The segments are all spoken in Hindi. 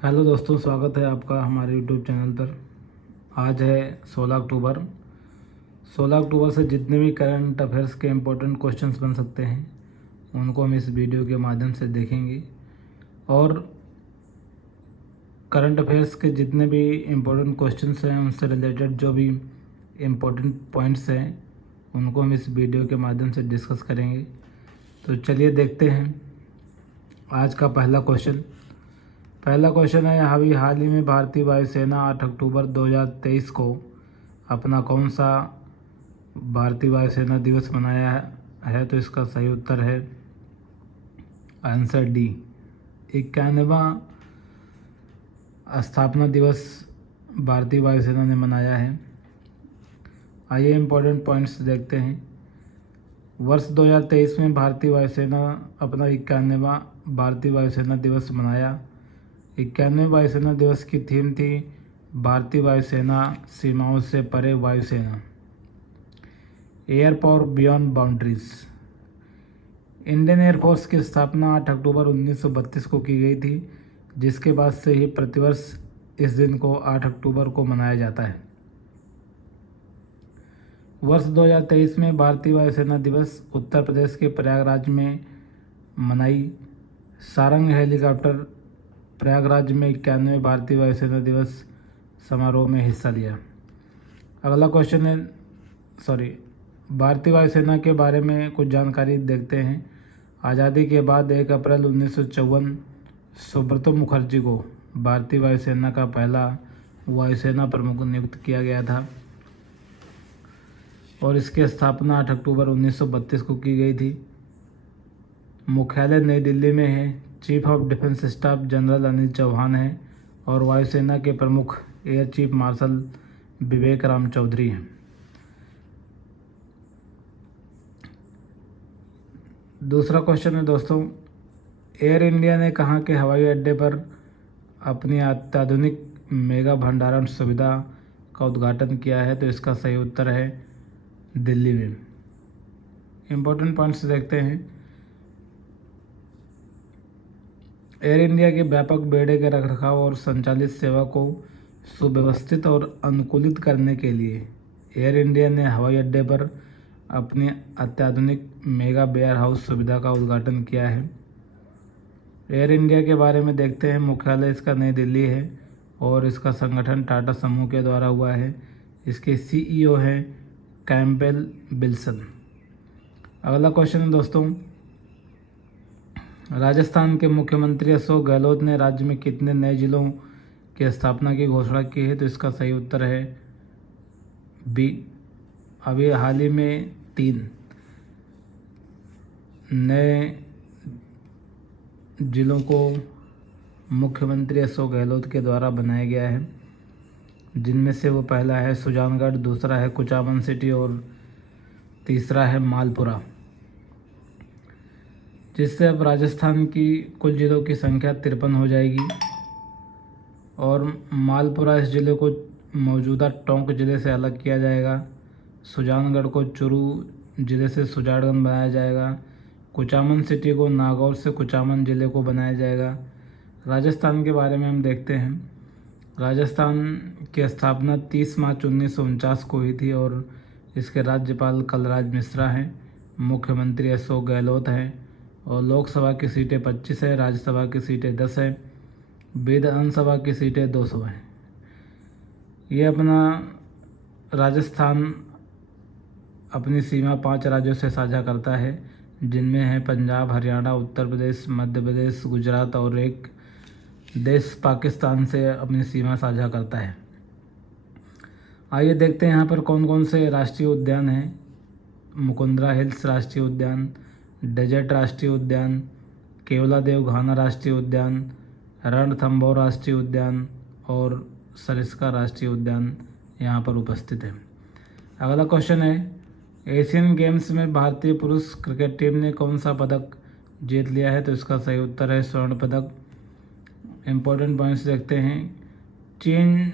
हेलो दोस्तों, स्वागत है आपका हमारे यूट्यूब चैनल पर। आज है 16 अक्टूबर। 16 अक्टूबर से जितने भी करंट अफेयर्स के इम्पोर्टेंट क्वेश्चंस बन सकते हैं उनको हम इस वीडियो के माध्यम से देखेंगे, और करंट अफेयर्स के जितने भी इम्पोर्टेंट क्वेश्चंस हैं उनसे रिलेटेड जो भी इम्पोर्टेंट पॉइंट्स हैं उनको हम इस वीडियो के माध्यम से डिस्कस करेंगे। तो चलिए देखते हैं आज का पहला क्वेश्चन है, हाल ही में भारतीय वायुसेना 8 अक्टूबर 2023 को अपना कौन सा भारतीय वायुसेना दिवस मनाया है? तो इसका सही उत्तर है आंसर डी, 91वां स्थापना दिवस भारतीय वायुसेना ने मनाया है। आइए इम्पोर्टेंट पॉइंट्स देखते हैं। वर्ष 2023 में भारतीय वायुसेना अपना 91वां भारतीय वायुसेना दिवस मनाया। 91वें वायुसेना दिवस की थीम थी भारतीय वायुसेना सीमाओं से परे वायुसेना, air power beyond boundaries. Indian air force की स्थापना 8 अक्टूबर 1932 को की गई थी, जिसके बाद से ही प्रतिवर्ष इस दिन को 8 अक्टूबर को मनाया जाता है। वर्ष 2023 में भारतीय वायुसेना दिवस उत्तर प्रदेश के प्रयागराज में मनाई। सारंग हेलीकॉप्टर प्रयागराज में 91वें भारतीय वायुसेना दिवस समारोह में हिस्सा लिया। अगला क्वेश्चन है, भारतीय वायुसेना के बारे में कुछ जानकारी देखते हैं। आज़ादी के बाद 1 अप्रैल 1954 सुब्रतो मुखर्जी को भारतीय वायुसेना का पहला वायुसेना प्रमुख नियुक्त किया गया था, और इसकी स्थापना 8 अक्टूबर 1932 को की गई थी। मुख्यालय नई दिल्ली में है। Chief of defence staff general Anil Chauhan है, और वायुसेना के प्रमुख air chief marshal Vivek Ram Chaudhari हैं। दूसरा क्वेश्चन है दोस्तों, एयर इंडिया ने कहाँ के हवाई अड्डे पर अपनी अत्याधुनिक मेगा भंडारण सुविधा का उद्घाटन किया है? तो इसका सही उत्तर है दिल्ली में। इम्पोर्टेंट पॉइंट्स देखते हैं। एयर इंडिया के व्यापक बेड़े के रखरखाव और संचालित सेवा को सुव्यवस्थित और अनुकूलित करने के लिए एयर इंडिया ने हवाई अड्डे पर अपनी अत्याधुनिक मेगा वेयर हाउस सुविधा का उद्घाटन किया है। एयर इंडिया के बारे में देखते हैं। मुख्यालय इसका नई दिल्ली है, और इसका संगठन टाटा समूह के द्वारा हुआ है। इसके CEO हैं कैम्पबेल विल्सन। अगला क्वेश्चन है दोस्तों, राजस्थान के मुख्यमंत्री अशोक गहलोत ने राज्य में कितने नए जिलों की स्थापना की घोषणा की है? तो इसका सही उत्तर है बी, अभी हाल ही में 3 नए जिलों को मुख्यमंत्री अशोक गहलोत के द्वारा बनाया गया है, जिनमें से वो पहला है सुजानगढ़, दूसरा है कुचामन सिटी और तीसरा है मालपुरा, जिससे अब राजस्थान की कुल जिलों की संख्या 53 हो जाएगी। और मालपुरा इस ज़िले को मौजूदा टोंक ज़िले से अलग किया जाएगा। सुजानगढ़ को चुरू ज़िले से सुजानगढ़ बनाया जाएगा। कुचामन सिटी को नागौर से कुचामन ज़िले को बनाया जाएगा। राजस्थान के बारे में हम देखते हैं। राजस्थान की स्थापना 30 मार्च 1949 को हुई थी, और इसके राज्यपाल कलराज मिश्रा हैं। मुख्यमंत्री अशोक गहलोत हैं, और लोकसभा की सीटें 25 है, राज्यसभा की सीटें 10 है, विधानसभा की सीटें 200 हैं। ये अपना राजस्थान अपनी सीमा 5 राज्यों से साझा करता है, जिनमें है पंजाब, हरियाणा, उत्तर प्रदेश, मध्य प्रदेश, गुजरात, और एक देश पाकिस्तान से अपनी सीमा साझा करता है। आइए देखते हैं यहाँ पर कौन कौन से राष्ट्रीय उद्यान हैं। मुकुंदरा हिल्स राष्ट्रीय उद्यान, डेजर्ट राष्ट्रीय उद्यान, केवलादेव घाना राष्ट्रीय उद्यान, रणथंभौर राष्ट्रीय उद्यान और सरिस्का राष्ट्रीय उद्यान यहाँ पर उपस्थित है। अगला क्वेश्चन है, एशियन गेम्स में भारतीय पुरुष क्रिकेट टीम ने कौन सा पदक जीत लिया है? तो इसका सही उत्तर है स्वर्ण पदक। इम्पोर्टेंट पॉइंट्स देखते हैं। चीन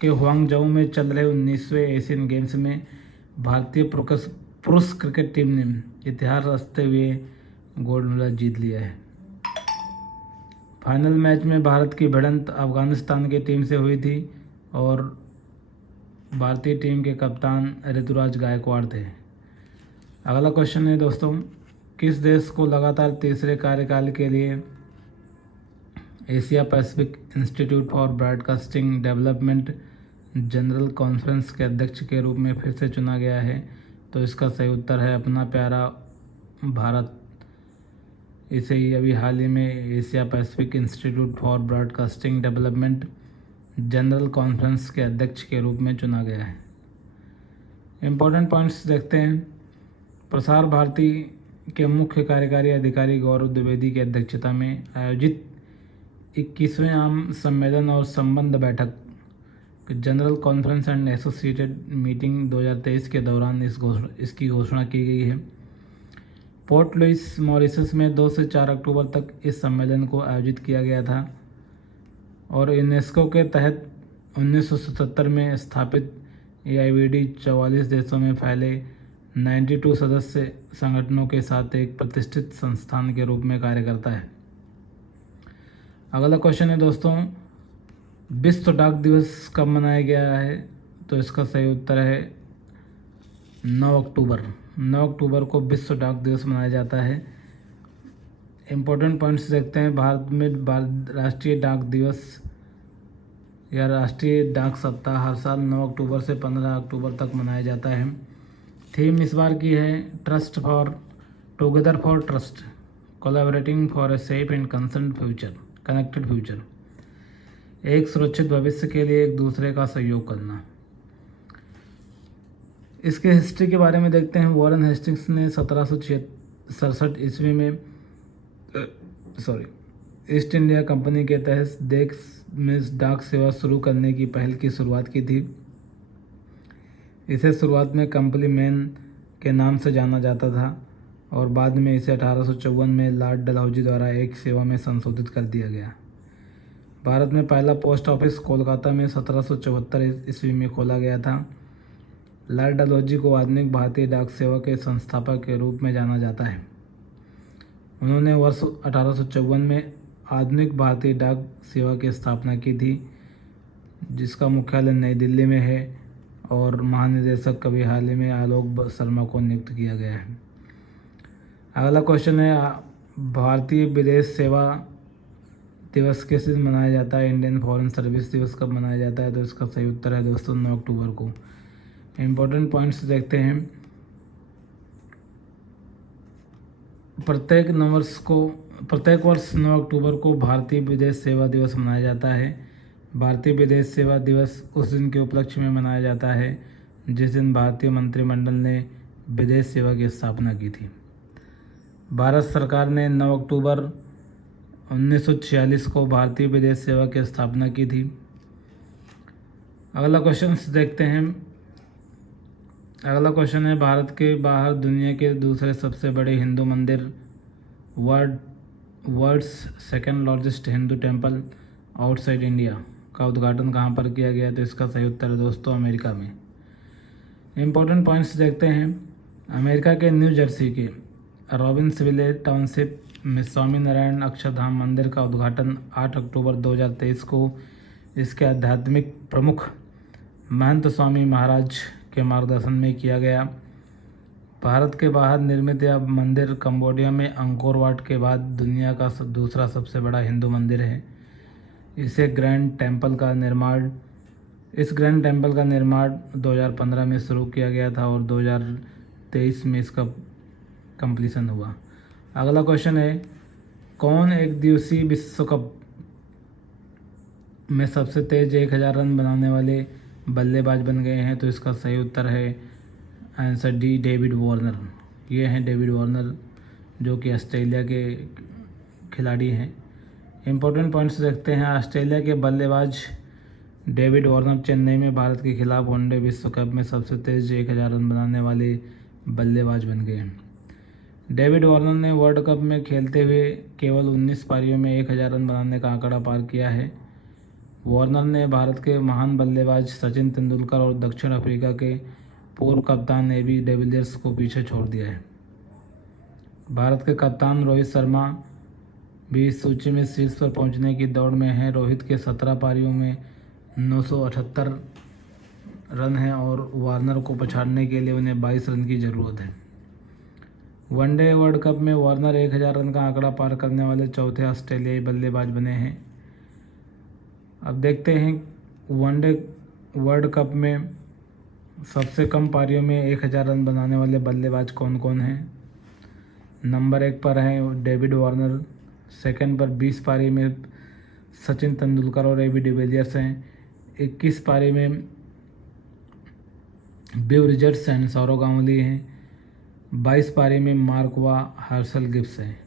के हुआंगझोउ में चल रहे 19वें एशियन गेम्स में भारतीय पुरुष क्रिकेट टीम ने इतिहास रचते हुए गोल्ड मेडल जीत लिया है। फाइनल मैच में भारत की भिड़ंत अफगानिस्तान की टीम से हुई थी और भारतीय टीम के कप्तान ऋतुराज गायकवाड़ थे। अगला क्वेश्चन है दोस्तों, किस देश को लगातार तीसरे कार्यकाल के लिए Asia Pacific institute for broadcasting development general conference के अध्यक्ष के रूप में फिर से चुना गया है? तो इसका सही उत्तर है अपना प्यारा भारत। इसे ही अभी हाल ही में Asia Pacific institute for broadcasting development general conference के अध्यक्ष के रूप में चुना गया है। इम्पोर्टेंट पॉइंट्स देखते हैं। प्रसार भारती के मुख्य कार्यकारी अधिकारी गौरव द्विवेदी की अध्यक्षता में आयोजित 21वें आम सम्मेलन और संबंध बैठक general conference and associated meeting 2023 के दौरान इसकी घोषणा की गई है। पोर्ट लुइस मॉरिशस में 2 से 4 अक्टूबर तक इस सम्मेलन को आयोजित किया गया था और यूनेस्को के तहत 1977 में स्थापित AIVD 44 देशों में फैले 92 सदस्य संगठनों के साथ एक प्रतिष्ठित संस्थान के रूप में कार्य करता है। अगला क्वेश्चन है दोस्तों, विश्व डाक दिवस कब मनाया गया है? तो इसका सही उत्तर है 9 अक्टूबर। 9 अक्टूबर को विश्व डाक दिवस मनाया जाता है। इम्पोर्टेंट पॉइंट्स देखते हैं। भारत में राष्ट्रीय डाक दिवस या राष्ट्रीय डाक सप्ताह हर साल 9 अक्टूबर से 15 अक्टूबर तक मनाया जाता है। थीम इस बार की है trust for together for trust, collaborating for a safe and connected future. एक सुरक्षित भविष्य के लिए एक दूसरे का सहयोग करना। इसके हिस्ट्री के बारे में देखते हैं। वॉरेन हेस्टिंग्स ने 1767 ईस्वी में ईस्ट इंडिया कंपनी के तहत देश में डाक सेवा शुरू करने की पहल की शुरुआत की थी। इसे शुरुआत में कंपनी मैन के नाम से जाना जाता था और बाद में इसे 1854 में लॉर्ड डलहौजी द्वारा एक सेवा में संशोधित कर दिया गया। भारत में पहला पोस्ट ऑफिस कोलकाता में 1774 ईस्वी में खोला गया था। लॉर्ड डलहौजी को आधुनिक भारतीय डाक सेवा के संस्थापक के रूप में जाना जाता है। उन्होंने वर्ष 1854 में आधुनिक भारतीय डाक सेवा की स्थापना की थी, जिसका मुख्यालय नई दिल्ली में है और महानिदेशक कभी हाल ही में आलोक शर्मा को नियुक्त किया गया है। अगला क्वेश्चन है, भारतीय विदेश सेवा दिवस किस दिन मनाया जाता है? इंडियन फॉरेन सर्विस दिवस कब मनाया जाता है? तो इसका सही उत्तर है दोस्तों 9 अक्टूबर को। इम्पोर्टेंट पॉइंट्स देखते हैं। प्रत्येक वर्ष 9 अक्टूबर को भारतीय विदेश सेवा दिवस मनाया जाता है। भारतीय विदेश सेवा दिवस उस दिन के उपलक्ष्य में मनाया जाता है जिस दिन भारतीय मंत्रिमंडल ने विदेश सेवा की स्थापना की थी। भारत सरकार ने 9 अक्टूबर 1946 को भारतीय विदेश सेवा की स्थापना की थी। अगला क्वेश्चन देखते हैं। अगला क्वेश्चन है, भारत के बाहर दुनिया के दूसरे सबसे बड़े हिंदू मंदिर world's second largest Hindu temple outside India का उद्घाटन कहाँ पर किया गया? तो इसका सही उत्तर है दोस्तों अमेरिका में। इम्पोर्टेंट पॉइंट्स देखते हैं। अमेरिका के न्यू जर्सी के रॉबिन्सविले टाउनशिप में स्वामी नारायण अक्षरधाम मंदिर का उद्घाटन 8 अक्टूबर 2023 को इसके आध्यात्मिक प्रमुख महंत स्वामी महाराज के मार्गदर्शन में किया गया। भारत के बाहर निर्मित यह मंदिर कंबोडिया में अंकोर वाट के बाद दुनिया का दूसरा सबसे बड़ा हिंदू मंदिर है। इस ग्रैंड टेम्पल का निर्माण 2015 में शुरू किया गया था और 2023 में इसका कंप्लीशन हुआ। अगला क्वेश्चन है, कौन एक दिवसीय विश्व कप में सबसे तेज 1000 रन बनाने वाले बल्लेबाज बन गए हैं? तो इसका सही उत्तर है आंसर डी, डेविड वार्नर। ये हैं डेविड वार्नर जो कि ऑस्ट्रेलिया के खिलाड़ी हैं। इम्पोर्टेंट पॉइंट्स देखते हैं। ऑस्ट्रेलिया के बल्लेबाज डेविड वार्नर चेन्नई में भारत के खिलाफ वनडे विश्व कप में सबसे तेज 1000 रन बनाने वाले बल्लेबाज बन गए हैं। डेविड वार्नर ने वर्ल्ड कप में खेलते हुए केवल 19 पारियों में 1000 रन बनाने का आंकड़ा पार किया है। वार्नर ने भारत के महान बल्लेबाज सचिन तेंदुलकर और दक्षिण अफ्रीका के पूर्व कप्तान AB डिविलियर्स को पीछे छोड़ दिया है। भारत के कप्तान रोहित शर्मा भी इस सूची में शीर्ष पर पहुंचने की दौड़ में है। रोहित के 17 पारियों में 978 रन हैं और वार्नर को पछाड़ने के लिए उन्हें 22 रन की ज़रूरत है। वनडे वर्ल्ड कप में वार्नर 1000 रन का आंकड़ा पार करने वाले चौथे ऑस्ट्रेलियाई बल्लेबाज बने हैं। अब देखते हैं वनडे वर्ल्ड कप में सबसे कम पारियों में 1000 रन बनाने वाले बल्लेबाज कौन कौन हैं। नंबर 1 पर हैं डेविड वार्नर, सेकंड पर 20 पारी में सचिन तेंदुलकर और एबी डिविलियर्स हैं। 21 पारी में बिव रिचर्ड्स एंड सौरव गांगुली हैं। 22 पारी में मार्क वा हर्षल गिब्स हैं।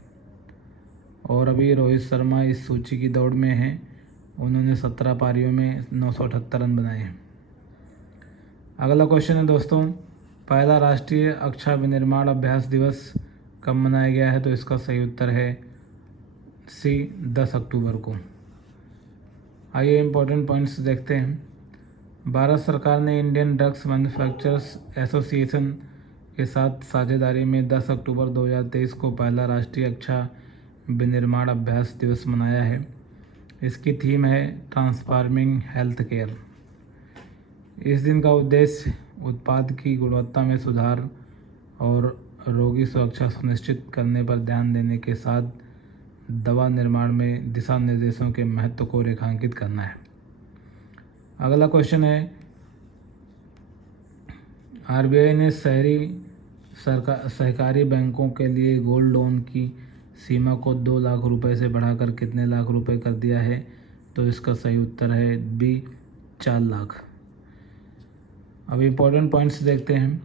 और अभी रोहित शर्मा इस सूची की दौड़ में हैं। उन्होंने 17 पारियों में 978 रन बनाए हैं। अगला क्वेश्चन है दोस्तों, पहला राष्ट्रीय अक्षर विनिर्माण अभ्यास दिवस कब मनाया गया है। तो इसका सही उत्तर है सी 10 अक्टूबर को। आइए इम्पोर्टेंट पॉइंट्स देखते हैं। भारत सरकार ने इंडियन ड्रग्स मैन्युफैक्चरर्स एसोसिएशन के साथ साझेदारी में 10 अक्टूबर 2023 को पहला राष्ट्रीय अक्षर विनिर्माण अभ्यास दिवस मनाया है। इसकी थीम है ट्रांसफार्मिंग हेल्थ केयर। इस दिन का उद्देश्य उत्पाद की गुणवत्ता में सुधार और रोगी सुरक्षा सुनिश्चित करने पर ध्यान देने के साथ दवा निर्माण में दिशा निर्देशों के महत्व को रेखांकित करना है। अगला क्वेश्चन है, आरबीआई ने शहरी सहकारी बैंकों के लिए गोल्ड लोन की सीमा को 2 लाख रुपए से बढ़ाकर कितने लाख रुपए कर दिया है। तो इसका सही उत्तर है बी 4 लाख। अब इम्पोर्टेंट पॉइंट्स देखते हैं।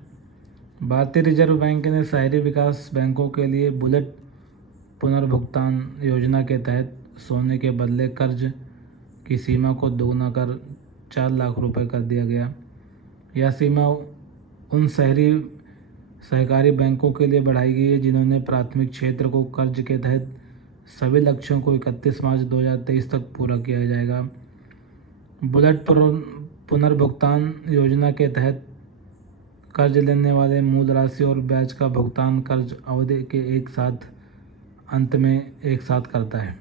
भारतीय रिजर्व बैंक ने शहरी विकास बैंकों के लिए बुलेट पुनर्भुगतान योजना के तहत सोने के बदले कर्ज की सीमा को दोगुना कर 4 लाख रुपए कर दिया गया। यह सीमा उन शहरी सहकारी बैंकों के लिए बढ़ाई गई है जिन्होंने प्राथमिक क्षेत्र को कर्ज के तहत सभी लक्ष्यों को 31 मार्च 2023 तक पूरा किया जाएगा। बुलेट पुनर्भुगतान योजना के तहत कर्ज लेने वाले मूल राशि और ब्याज का भुगतान कर्ज अवधि के अंत में एक साथ करता है।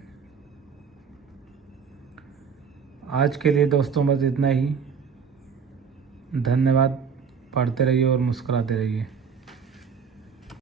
आज के लिए दोस्तों बस इतना ही। धन्यवाद। पढ़ते रहिए और मुस्कुराते रहिए।